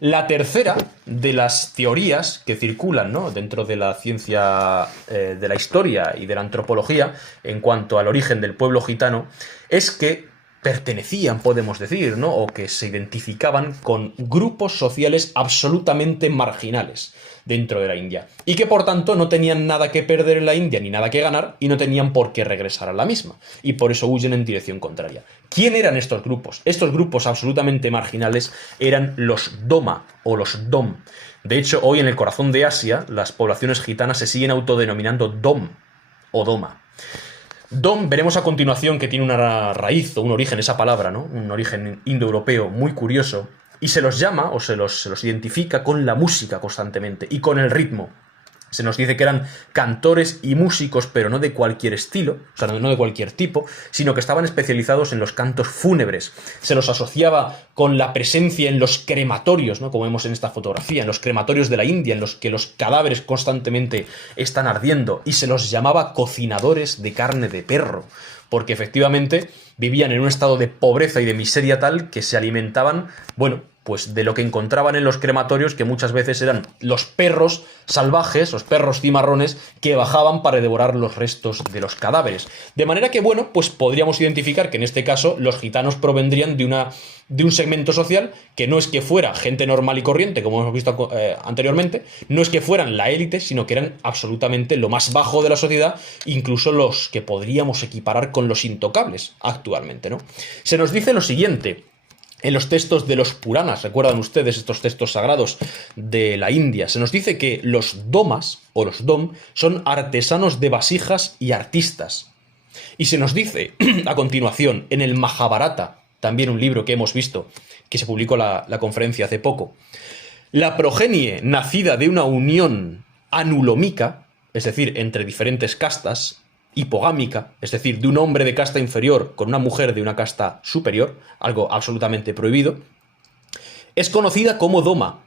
La tercera de las teorías que circulan, ¿no?, dentro de la ciencia de la historia y de la antropología en cuanto al origen del pueblo gitano es que pertenecían, podemos decir, ¿no?, o que se identificaban con grupos sociales absolutamente marginales dentro de la India y que por tanto no tenían nada que perder en la India ni nada que ganar y no tenían por qué regresar a la misma y por eso huyen en dirección contraria. ¿Quién eran estos grupos? Estos grupos absolutamente marginales eran los Doma o los Dom. De hecho, hoy en el corazón de Asia las poblaciones gitanas se siguen autodenominando Dom o Doma. Dom, veremos a continuación que tiene una raíz o un origen, esa palabra, ¿no?, un origen indoeuropeo muy curioso, y se los llama o se los identifica con la música constantemente y con el ritmo. Se nos dice que eran cantores y músicos, pero no de cualquier estilo, o sea, no de cualquier tipo, sino que estaban especializados en los cantos fúnebres. Se los asociaba con la presencia en los crematorios, ¿no?, como vemos en esta fotografía, en los crematorios de la India, en los que los cadáveres constantemente están ardiendo, y se los llamaba cocinadores de carne de perro, porque efectivamente vivían en un estado de pobreza y de miseria tal que se alimentaban, bueno, pues de lo que encontraban en los crematorios, que muchas veces eran los perros salvajes, los perros cimarrones, que bajaban para devorar los restos de los cadáveres. De manera que, bueno, pues podríamos identificar que en este caso los gitanos provendrían de un segmento social que no es que fuera gente normal y corriente, como hemos visto anteriormente, no es que fueran la élite, sino que eran absolutamente lo más bajo de la sociedad, incluso los que podríamos equiparar con los intocables actualmente, ¿no? Se nos dice lo siguiente en los textos de los Puranas, recuerdan ustedes estos textos sagrados de la India, se nos dice que los domas o los dom son artesanos de vasijas y artistas. Y se nos dice a continuación en el Mahabharata, también un libro que hemos visto, que se publicó la conferencia hace poco, la progenie nacida de una unión anulómica, es decir, entre diferentes castas, hipogámica, es decir, de un hombre de casta inferior con una mujer de una casta superior, algo absolutamente prohibido, es conocida como Doma,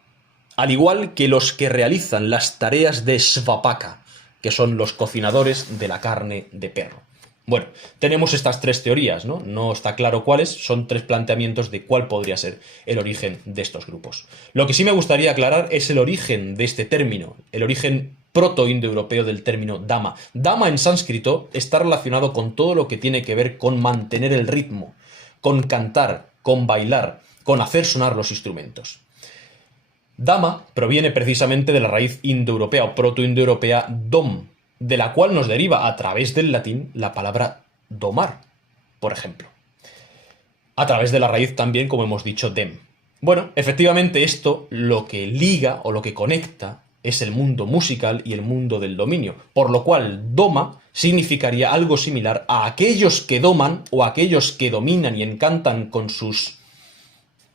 al igual que los que realizan las tareas de Svapaka, que son los cocinadores de la carne de perro. Bueno, tenemos estas tres teorías, ¿no? No está claro cuáles, son tres planteamientos de cuál podría ser el origen de estos grupos. Lo que sí me gustaría aclarar es el origen de este término, el origen proto-indoeuropeo del término dama. Dama en sánscrito está relacionado con todo lo que tiene que ver con mantener el ritmo, con cantar, con bailar, con hacer sonar los instrumentos. Dama proviene precisamente de la raíz indoeuropea o proto-indoeuropea dom, de la cual nos deriva a través del latín la palabra domar, por ejemplo. A través de la raíz también, como hemos dicho, dem. Bueno, efectivamente esto lo que liga o lo que conecta es el mundo musical y el mundo del dominio, por lo cual doma significaría algo similar a aquellos que doman o aquellos que dominan y encantan con sus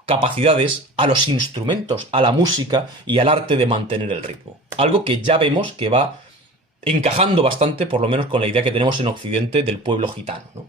capacidades a los instrumentos, a la música y al arte de mantener el ritmo. Algo que ya vemos que va encajando bastante, por lo menos con la idea que tenemos en Occidente del pueblo gitano, ¿no?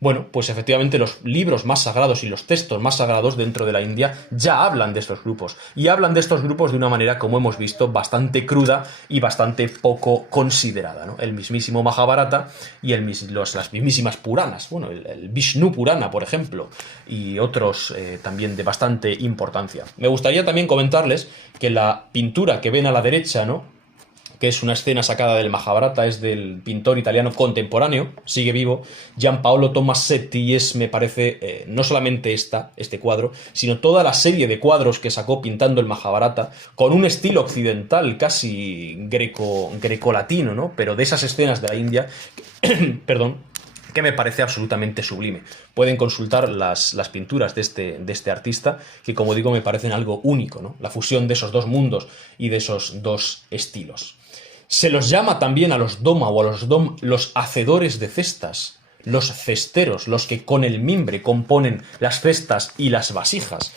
Bueno, pues efectivamente los libros más sagrados y los textos más sagrados dentro de la India ya hablan de estos grupos. Y hablan de estos grupos de una manera, como hemos visto, bastante cruda y bastante poco considerada, ¿no? El mismísimo Mahabharata y las mismísimas Puranas. Bueno, el Vishnu Purana, por ejemplo, y otros también de bastante importancia. Me gustaría también comentarles que la pintura que ven a la derecha, ¿no?, que es una escena sacada del Mahabharata, es del pintor italiano contemporáneo, sigue vivo, Giampaolo Tomasetti, y es, me parece, no solamente este cuadro, sino toda la serie de cuadros que sacó pintando el Mahabharata, con un estilo occidental, casi grecolatino, ¿no?, pero de esas escenas de la India, perdón, que me parece absolutamente sublime. Pueden consultar las pinturas de este artista, que como digo me parecen algo único, ¿no?, la fusión de esos dos mundos y de esos dos estilos. Se los llama también a los doma o a los dom los hacedores de cestas, los cesteros, los que con el mimbre componen las cestas y las vasijas.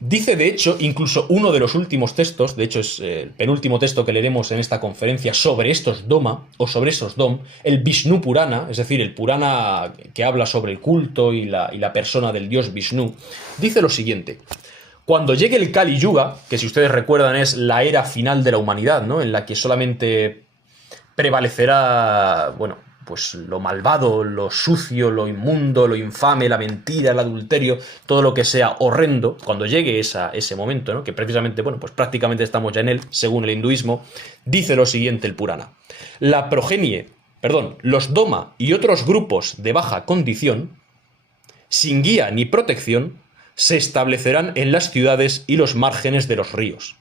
Dice, de hecho, incluso uno de los últimos textos, de hecho es el penúltimo texto que leeremos en esta conferencia sobre estos doma o sobre esos dom, el Vishnu Purana, es decir, el Purana que habla sobre el culto y la persona del dios Vishnu, dice lo siguiente: cuando llegue el Kali Yuga, que si ustedes recuerdan es la era final de la humanidad, ¿no?, en la que solamente prevalecerá, bueno, pues lo malvado, lo sucio, lo inmundo, lo infame, la mentira, el adulterio, todo lo que sea horrendo, cuando llegue ese momento, ¿no? Que precisamente, bueno, pues prácticamente estamos ya en él, según el hinduismo, dice lo siguiente el Purana. Los Doma y otros grupos de baja condición, sin guía ni protección, se establecerán en las ciudades y los márgenes de los ríos,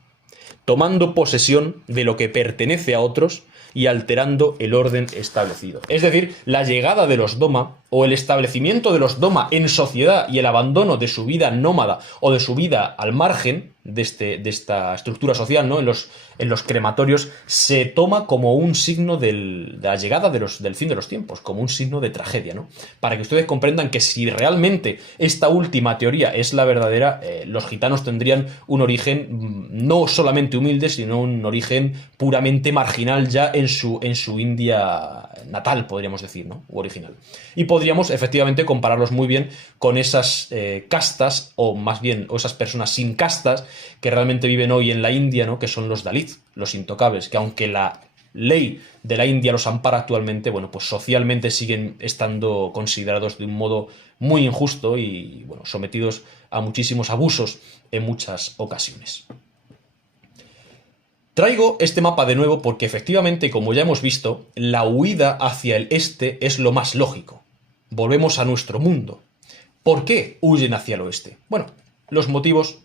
tomando posesión de lo que pertenece a otros y alterando el orden establecido. Es decir, la llegada de los Doma o el establecimiento de los Doma en sociedad y el abandono de su vida nómada o de su vida al margen de esta estructura social, ¿no? En los crematorios, se toma como un signo de la llegada del fin de los tiempos, como un signo de tragedia, ¿no? Para que ustedes comprendan que si realmente esta última teoría es la verdadera, los gitanos tendrían un origen no solamente humilde, sino un origen puramente marginal ya en su India natal, podríamos decir, ¿no? U original. Y podríamos efectivamente compararlos muy bien con esas castas, o más bien, o esas personas sin castas que realmente viven hoy en la India, ¿no? Que son los Dalits, los intocables, que aunque la ley de la India los ampara actualmente, bueno, pues socialmente siguen estando considerados de un modo muy injusto y, bueno, sometidos a muchísimos abusos en muchas ocasiones. Traigo este mapa de nuevo porque efectivamente, como ya hemos visto, la huida hacia el este es lo más lógico. Volvemos a nuestro mundo. ¿Por qué huyen hacia el oeste? Bueno, los motivos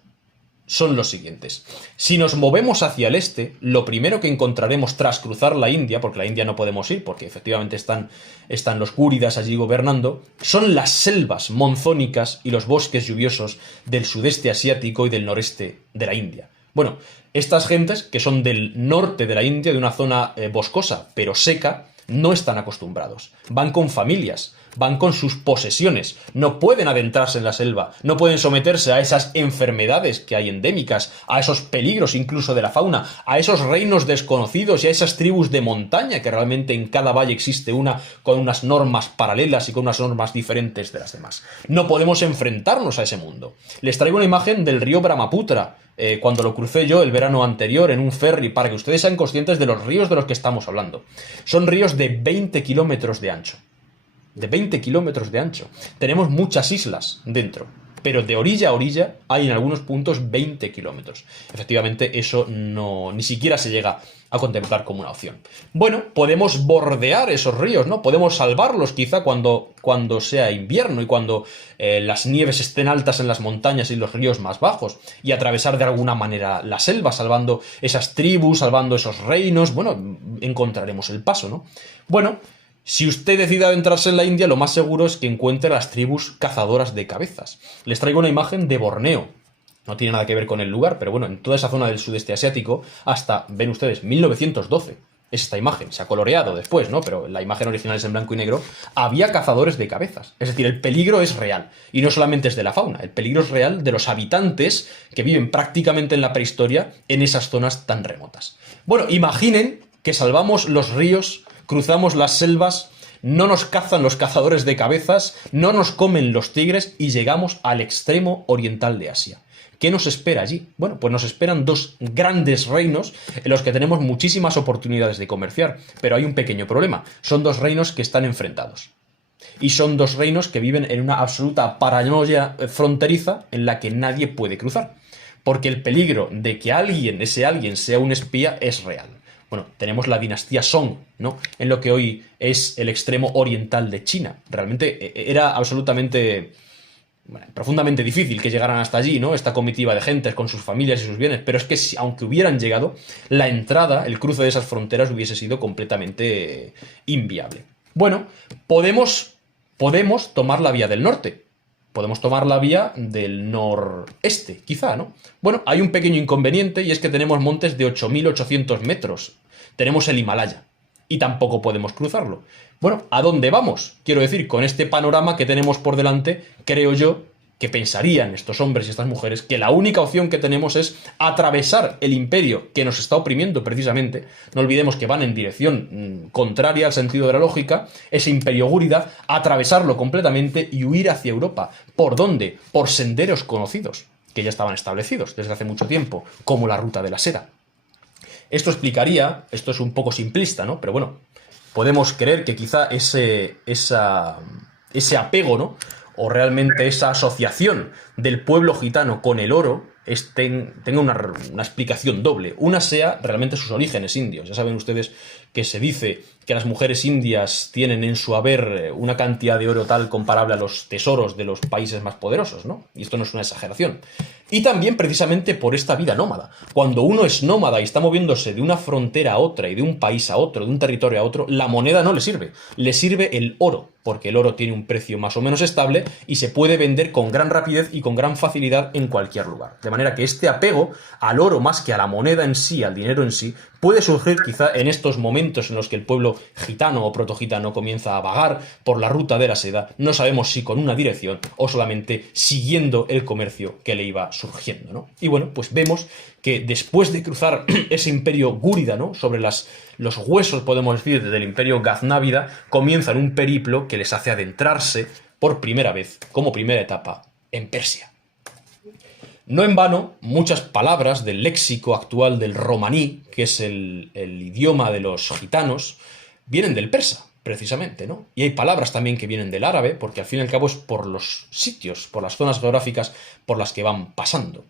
son los siguientes. Si nos movemos hacia el este, lo primero que encontraremos tras cruzar la India, porque la India no podemos ir porque efectivamente están los gúridas allí gobernando, son las selvas monzónicas y los bosques lluviosos del sudeste asiático y del noreste de la India. Bueno, estas gentes, que son del norte de la India, de una zona boscosa pero seca, no están acostumbrados. Van con familias, van con sus posesiones, no pueden adentrarse en la selva, no pueden someterse a esas enfermedades que hay endémicas, a esos peligros incluso de la fauna, a esos reinos desconocidos y a esas tribus de montaña que realmente en cada valle existe una con unas normas paralelas y con unas normas diferentes de las demás. No podemos enfrentarnos a ese mundo. Les traigo una imagen del río Brahmaputra, cuando lo crucé yo el verano anterior en un ferry, para que ustedes sean conscientes de los ríos de los que estamos hablando. Son ríos de 20 kilómetros de ancho. De 20 kilómetros de ancho. Tenemos muchas islas dentro, pero de orilla a orilla hay en algunos puntos 20 kilómetros. Efectivamente, eso ni siquiera se llega a contemplar como una opción. Bueno, podemos bordear esos ríos, ¿no? Podemos salvarlos quizá cuando sea invierno y cuando las nieves estén altas en las montañas y los ríos más bajos, y atravesar de alguna manera la selva, salvando esas tribus, salvando esos reinos. Bueno, encontraremos el paso, ¿no? Bueno, si usted decide adentrarse en la India, lo más seguro es que encuentre las tribus cazadoras de cabezas. Les traigo una imagen de Borneo. No tiene nada que ver con el lugar, pero bueno, en toda esa zona del sudeste asiático, hasta, ven ustedes, 1912, es esta imagen. Se ha coloreado después, ¿no? Pero la imagen original es en blanco y negro. Había cazadores de cabezas. Es decir, el peligro es real. Y no solamente es de la fauna, el peligro es real de los habitantes que viven prácticamente en la prehistoria en esas zonas tan remotas. Bueno, imaginen que salvamos los ríos, cruzamos las selvas, no nos cazan los cazadores de cabezas, no nos comen los tigres y llegamos al extremo oriental de Asia. ¿Qué nos espera allí? Bueno, pues nos esperan dos grandes reinos en los que tenemos muchísimas oportunidades de comerciar, pero hay un pequeño problema. Son dos reinos que están enfrentados. Y son dos reinos que viven en una absoluta paranoia fronteriza en la que nadie puede cruzar. Porque el peligro de que ese alguien sea un espía es real. Bueno, tenemos la dinastía Song, ¿no? En lo que hoy es el extremo oriental de China. Realmente era absolutamente, bueno, profundamente difícil que llegaran hasta allí, ¿no? Esta comitiva de gentes con sus familias y sus bienes. Pero es que aunque hubieran llegado, la entrada, el cruce de esas fronteras hubiese sido completamente inviable. Bueno, podemos tomar la vía del norte. Podemos tomar la vía del noreste, quizá, ¿no? Bueno, hay un pequeño inconveniente y es que tenemos montes de 8.800 metros. Tenemos el Himalaya y tampoco podemos cruzarlo. Bueno, ¿a dónde vamos? Quiero decir, con este panorama que tenemos por delante, creo yo que pensarían estos hombres y estas mujeres que la única opción que tenemos es atravesar el imperio que nos está oprimiendo precisamente. No olvidemos que van en dirección contraria al sentido de la lógica, ese imperio gúrida, atravesarlo completamente y huir hacia Europa. ¿Por dónde? Por senderos conocidos, que ya estaban establecidos desde hace mucho tiempo, como la ruta de la seda. Esto es un poco simplista, ¿no? Pero bueno, podemos creer que quizá ese apego, ¿no? O realmente esa asociación del pueblo gitano con el oro tenga una explicación doble. Una sea realmente sus orígenes indios. Ya saben ustedes que se dice que las mujeres indias tienen en su haber una cantidad de oro tal comparable a los tesoros de los países más poderosos, ¿no? Y esto no es una exageración. Y también precisamente por esta vida nómada. Cuando uno es nómada y está moviéndose de una frontera a otra y de un país a otro, de un territorio a otro, la moneda no le sirve. Le sirve el oro, porque el oro tiene un precio más o menos estable y se puede vender con gran rapidez y con gran facilidad en cualquier lugar. De manera que este apego al oro más que a la moneda en sí, al dinero en sí, puede surgir quizá en estos momentos en los que el pueblo gitano o protogitano comienza a vagar por la ruta de la seda, no sabemos si con una dirección o solamente siguiendo el comercio que le iba surgiendo, ¿no? Y bueno, pues vemos que después de cruzar ese imperio gúrida, ¿no? Sobre los huesos, podemos decir, del imperio gaznávida, comienzan un periplo que les hace adentrarse por primera vez, como primera etapa, en Persia. No en vano, muchas palabras del léxico actual del romaní, que es el idioma de los gitanos, vienen del persa, precisamente, ¿no? Y hay palabras también que vienen del árabe, porque al fin y al cabo es por los sitios, por las zonas geográficas por las que van pasando.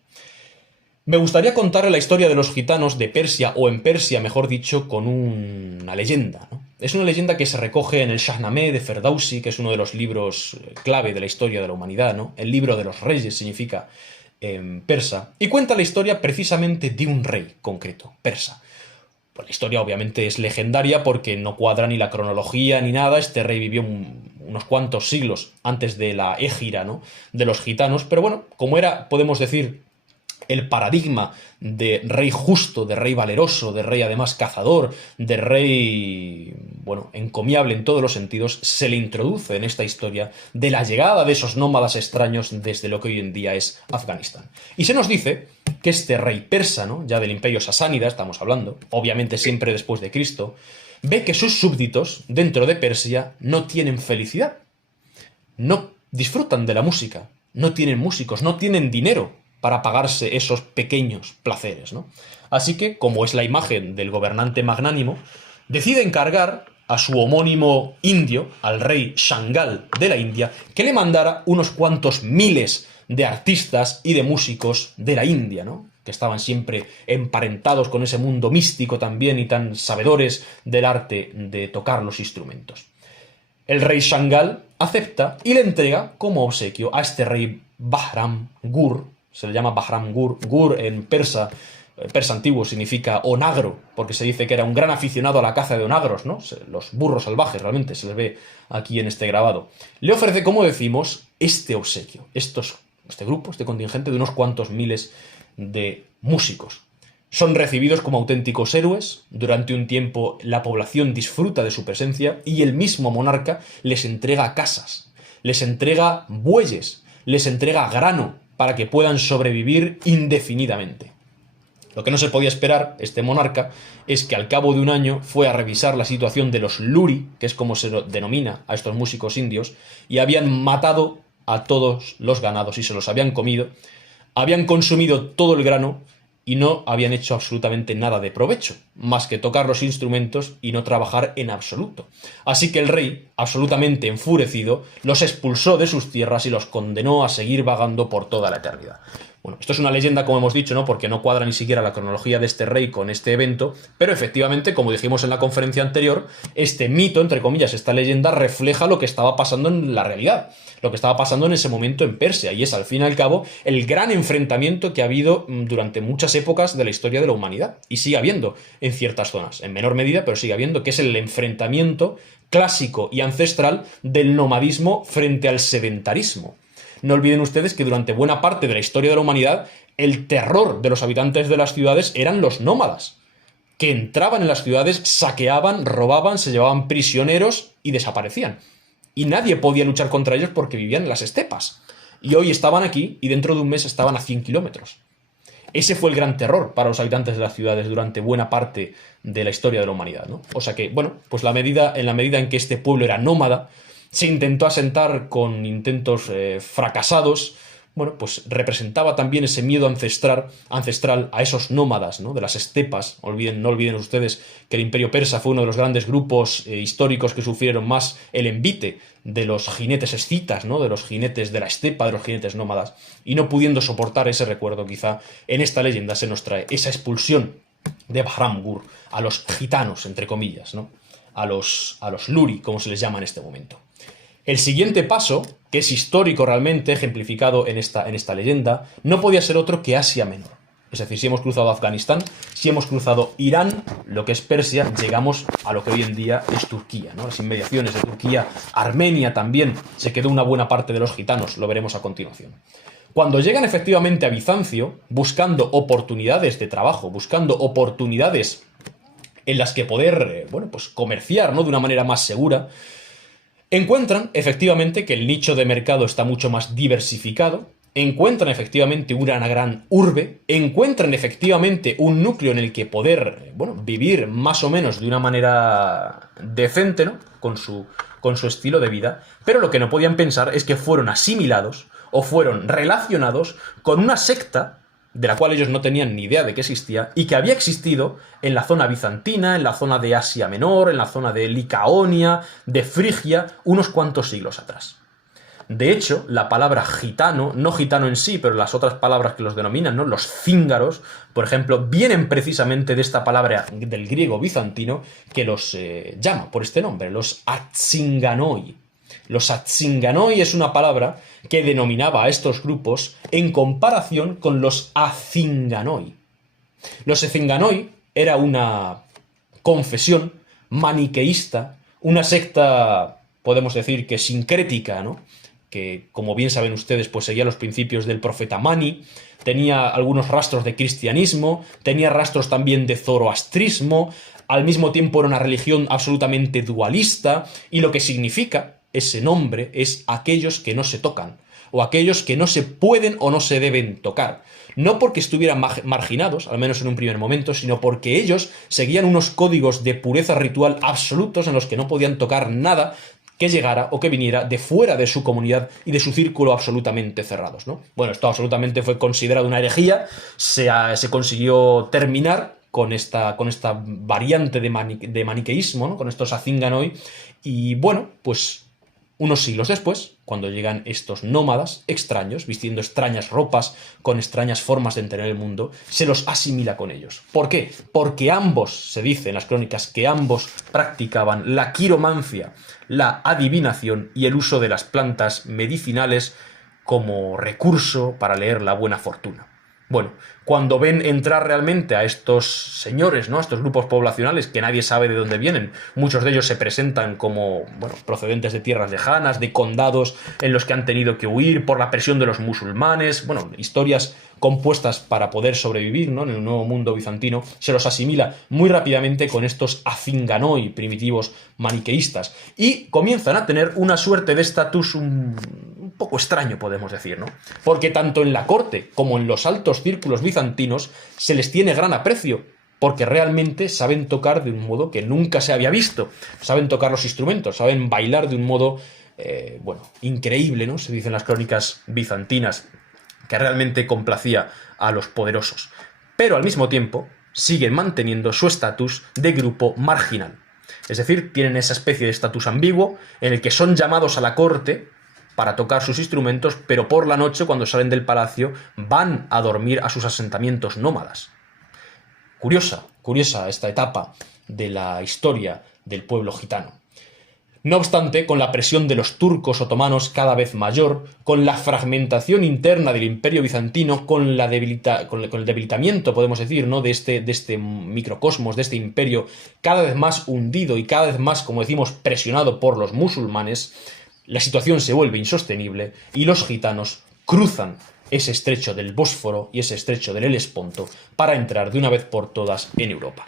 Me gustaría contarle la historia de los gitanos de Persia, o en Persia, mejor dicho, con una leyenda, ¿no? Es una leyenda que se recoge en el Shahnameh de Ferdowsi, que es uno de los libros clave de la historia de la humanidad, ¿no? El libro de los reyes significa en persa, y cuenta la historia precisamente de un rey concreto, persa. Pues la historia obviamente es legendaria porque no cuadra ni la cronología ni nada. Este rey vivió unos cuantos siglos antes de la égira, ¿no? De los gitanos, pero bueno, como era, podemos decir, el paradigma de rey justo, de rey valeroso, de rey además cazador, de rey, bueno, encomiable en todos los sentidos, se le introduce en esta historia de la llegada de esos nómadas extraños desde lo que hoy en día es Afganistán. Y se nos dice que este rey persa, ¿no? Ya del imperio sasánida estamos hablando, obviamente siempre después de Cristo, ve que sus súbditos dentro de Persia no tienen felicidad, no disfrutan de la música, no tienen músicos, no tienen dinero para pagarse esos pequeños placeres, ¿no? Así que, como es la imagen del gobernante magnánimo, decide encargar a su homónimo indio, al rey Shangal de la India, que le mandara unos cuantos miles de artistas y de músicos de la India, ¿no? Que estaban siempre emparentados con ese mundo místico también y tan sabedores del arte de tocar los instrumentos. El rey Shangal acepta y le entrega como obsequio a este rey Bahram Gur. Se le llama Bahram Gur. Gur en persa antiguo significa onagro, porque se dice que era un gran aficionado a la caza de onagros, ¿no? Los burros salvajes, realmente, se les ve aquí en este grabado. Le ofrece, como decimos, este obsequio, este grupo, este contingente de unos cuantos miles de músicos. Son recibidos como auténticos héroes, durante un tiempo la población disfruta de su presencia y el mismo monarca les entrega casas, les entrega bueyes, les entrega grano, para que puedan sobrevivir indefinidamente. Lo que no se podía esperar, este monarca, es que al cabo de un año fue a revisar la situación de los luri, que es como se denomina a estos músicos indios, y habían matado a todos los ganados y se los habían comido, habían consumido todo el grano y no habían hecho absolutamente nada de provecho, más que tocar los instrumentos y no trabajar en absoluto. Así que el rey, absolutamente enfurecido, los expulsó de sus tierras y los condenó a seguir vagando por toda la eternidad. Bueno, esto es una leyenda, como hemos dicho, ¿no? Porque no cuadra ni siquiera la cronología de este rey con este evento, pero efectivamente, como dijimos en la conferencia anterior, este mito, entre comillas, esta leyenda refleja lo que estaba pasando en la realidad, lo que estaba pasando en ese momento en Persia, y es al fin y al cabo el gran enfrentamiento que ha habido durante muchas épocas de la historia de la humanidad, y sigue habiendo en ciertas zonas, en menor medida, pero sigue habiendo, que es el enfrentamiento clásico y ancestral del nomadismo frente al sedentarismo. No olviden ustedes que durante buena parte de la historia de la humanidad el terror de los habitantes de las ciudades eran los nómadas, que entraban en las ciudades, saqueaban, robaban, se llevaban prisioneros y desaparecían. Y nadie podía luchar contra ellos porque vivían en las estepas. Y hoy estaban aquí y dentro de un mes estaban a 100 kilómetros. Ese fue el gran terror para los habitantes de las ciudades durante buena parte de la historia de la humanidad, ¿no? O sea que, bueno, pues en la medida en que este pueblo era nómada, se intentó asentar con intentos fracasados, bueno, pues representaba también ese miedo ancestral a esos nómadas, ¿no?, de las estepas. No olviden ustedes que el Imperio Persa fue uno de los grandes grupos históricos que sufrieron más el envite de los jinetes escitas, ¿no?, de los jinetes de la estepa, de los jinetes nómadas, y no pudiendo soportar ese recuerdo, quizá en esta leyenda se nos trae esa expulsión de Bahram-Gur a los gitanos, entre comillas, ¿no?, a los luri, como se les llama en este momento. El siguiente paso, que es histórico realmente, ejemplificado en esta leyenda, no podía ser otro que Asia Menor. Es decir, si hemos cruzado Afganistán, si hemos cruzado Irán, lo que es Persia, llegamos a lo que hoy en día es Turquía, ¿no?, las inmediaciones de Turquía. Armenia también se quedó una buena parte de los gitanos, lo veremos a continuación. Cuando llegan efectivamente a Bizancio, buscando oportunidades de trabajo, buscando oportunidades en las que poder, pues comerciar, ¿no?, de una manera más segura, encuentran efectivamente que el nicho de mercado está mucho más diversificado, encuentran efectivamente una gran urbe, encuentran efectivamente un núcleo en el que poder, vivir más o menos de una manera decente, ¿no?, con su estilo de vida, pero lo que no podían pensar es que fueron asimilados o fueron relacionados con una secta de la cual ellos no tenían ni idea de que existía y que había existido en la zona bizantina, en la zona de Asia Menor, en la zona de Licaonia, de Frigia, unos cuantos siglos atrás. De hecho, la palabra gitano, no gitano en sí, pero las otras palabras que los denominan, ¿no?, los cíngaros, por ejemplo, vienen precisamente de esta palabra del griego bizantino que los llama por este nombre, los atzinganoi. Los atzinganoi es una palabra que denominaba a estos grupos en comparación con los azinganoi. Los azinganoi era una confesión maniqueísta, una secta, podemos decir que sincrética, ¿no?, que, como bien saben ustedes, pues seguía los principios del profeta Mani, tenía algunos rastros de cristianismo, tenía rastros también de zoroastrismo, al mismo tiempo era una religión absolutamente dualista, y lo que significa ese nombre es aquellos que no se tocan, o aquellos que no se pueden o no se deben tocar. No porque estuvieran marginados, al menos en un primer momento, sino porque ellos seguían unos códigos de pureza ritual absolutos en los que no podían tocar nada que llegara o que viniera de fuera de su comunidad y de su círculo absolutamente cerrados, ¿no? Bueno, esto absolutamente fue considerado una herejía, se consiguió terminar con esta variante de maniqueísmo, ¿no?, con estos azinganoi, y bueno, pues unos siglos después, cuando llegan estos nómadas extraños, vistiendo extrañas ropas, con extrañas formas de entender el mundo, se los asimila con ellos. ¿Por qué? Porque ambos, se dice en las crónicas, que ambos practicaban la quiromancia, la adivinación y el uso de las plantas medicinales como recurso para leer la buena fortuna. Bueno, cuando ven entrar realmente a estos señores, ¿no?, a estos grupos poblacionales que nadie sabe de dónde vienen, muchos de ellos se presentan como, procedentes de tierras lejanas, de condados en los que han tenido que huir por la presión de los musulmanes, historias compuestas para poder sobrevivir, ¿no?, en el nuevo mundo bizantino, se los asimila muy rápidamente con estos azinganoi primitivos maniqueístas y comienzan a tener una suerte de estatus un poco extraño, podemos decir, ¿no? Porque tanto en la corte como en los altos círculos bizantinos se les tiene gran aprecio, porque realmente saben tocar de un modo que nunca se había visto, saben tocar los instrumentos, saben bailar de un modo, increíble, ¿no? Se dice en las crónicas bizantinas que realmente complacía a los poderosos, pero al mismo tiempo siguen manteniendo su estatus de grupo marginal. Es decir, tienen esa especie de estatus ambiguo en el que son llamados a la corte para tocar sus instrumentos, pero por la noche, cuando salen del palacio, van a dormir a sus asentamientos nómadas. Curiosa esta etapa de la historia del pueblo gitano. No obstante, con la presión de los turcos otomanos cada vez mayor, con la fragmentación interna del imperio bizantino, con el debilitamiento, podemos decir, ¿no?, de este microcosmos, de este imperio cada vez más hundido y cada vez más, como decimos, presionado por los musulmanes, la situación se vuelve insostenible y los gitanos cruzan ese estrecho del Bósforo y ese estrecho del Helesponto para entrar de una vez por todas en Europa.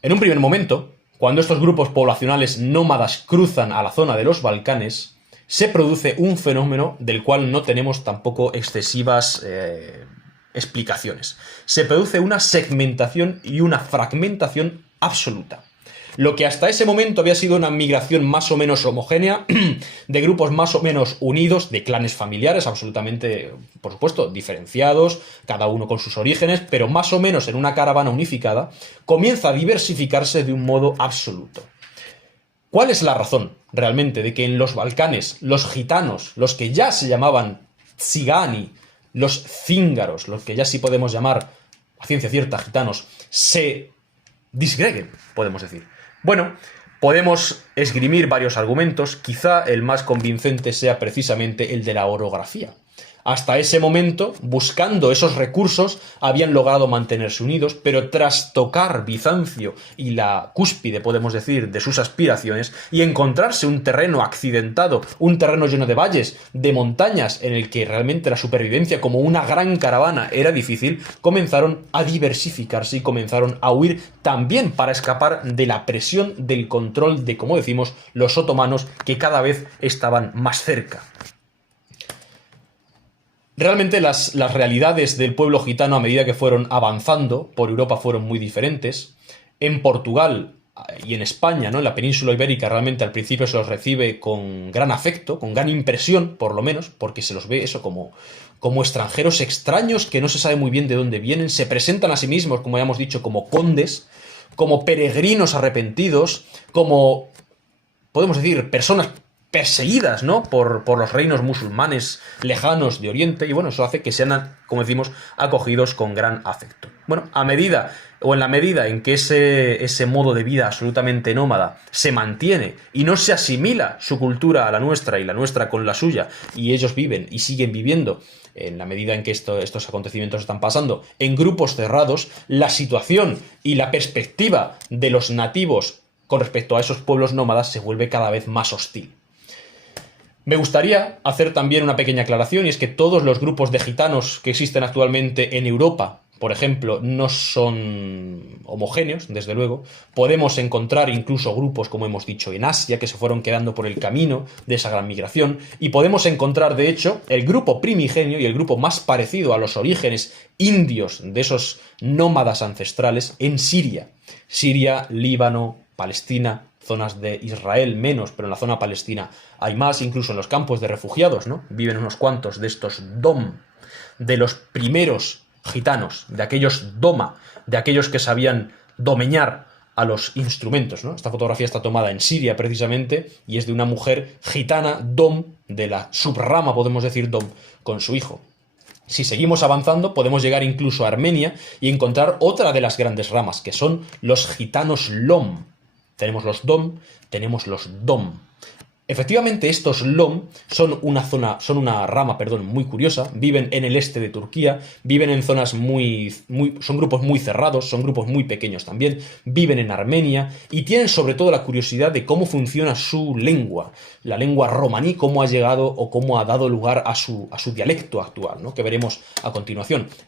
En un primer momento, cuando estos grupos poblacionales nómadas cruzan a la zona de los Balcanes, se produce un fenómeno del cual no tenemos tampoco excesivas explicaciones. Se produce una segmentación y una fragmentación absoluta. Lo que hasta ese momento había sido una migración más o menos homogénea, de grupos más o menos unidos, de clanes familiares absolutamente, por supuesto, diferenciados, cada uno con sus orígenes, pero más o menos en una caravana unificada, comienza a diversificarse de un modo absoluto. ¿Cuál es la razón, realmente, de que en los Balcanes los gitanos, los que ya se llamaban tsigani, los cíngaros, los que ya sí podemos llamar, a ciencia cierta, gitanos, se disgreguen, podemos decir? Bueno, podemos esgrimir varios argumentos, quizá el más convincente sea precisamente el de la orografía. Hasta ese momento, buscando esos recursos, habían logrado mantenerse unidos, pero tras tocar Bizancio y la cúspide, podemos decir, de sus aspiraciones, y encontrarse un terreno accidentado, un terreno lleno de valles, de montañas, en el que realmente la supervivencia como una gran caravana era difícil, comenzaron a diversificarse y comenzaron a huir también para escapar de la presión del control de, como decimos, los otomanos, que cada vez estaban más cerca. Realmente las realidades del pueblo gitano a medida que fueron avanzando por Europa fueron muy diferentes. En Portugal y en España, ¿no?, en la península ibérica, realmente al principio se los recibe con gran afecto, con gran impresión, por lo menos, porque se los ve eso como extranjeros extraños que no se sabe muy bien de dónde vienen, se presentan a sí mismos, como ya hemos dicho, como condes, como peregrinos arrepentidos, como, podemos decir, personas perseguidas, ¿no?, por los reinos musulmanes lejanos de Oriente, y bueno, eso hace que sean, como decimos, acogidos con gran afecto. Bueno, a medida, o en la medida en que ese modo de vida absolutamente nómada se mantiene y no se asimila su cultura a la nuestra y la nuestra con la suya, y ellos viven y siguen viviendo, en la medida en que estos acontecimientos están pasando, en grupos cerrados, la situación y la perspectiva de los nativos con respecto a esos pueblos nómadas se vuelve cada vez más hostil. Me gustaría hacer también una pequeña aclaración, y es que todos los grupos de gitanos que existen actualmente en Europa, por ejemplo, no son homogéneos, desde luego. Podemos encontrar incluso grupos, como hemos dicho, en Asia, que se fueron quedando por el camino de esa gran migración, y podemos encontrar, de hecho, el grupo primigenio y el grupo más parecido a los orígenes indios de esos nómadas ancestrales en Siria. Siria, Líbano, Palestina, zonas de Israel menos, pero en la zona palestina hay más, incluso en los campos de refugiados, ¿no? Viven unos cuantos de estos dom, de los primeros gitanos, de aquellos doma, de aquellos que sabían domeñar a los instrumentos, ¿no? Esta fotografía está tomada en Siria, precisamente, y es de una mujer gitana, dom, de la subrama, podemos decir, dom, con su hijo. Si seguimos avanzando, podemos llegar incluso a Armenia y encontrar otra de las grandes ramas, que son los gitanos lom. Tenemos los dom, tenemos los dom. Efectivamente, estos lom son una rama muy curiosa. Viven en el este de Turquía, viven en zonas son grupos muy cerrados, son grupos muy pequeños también, viven en Armenia y tienen sobre todo la curiosidad de cómo funciona su lengua, la lengua romaní, cómo ha llegado o cómo ha dado lugar a su dialecto actual, ¿no?, que veremos a continuación.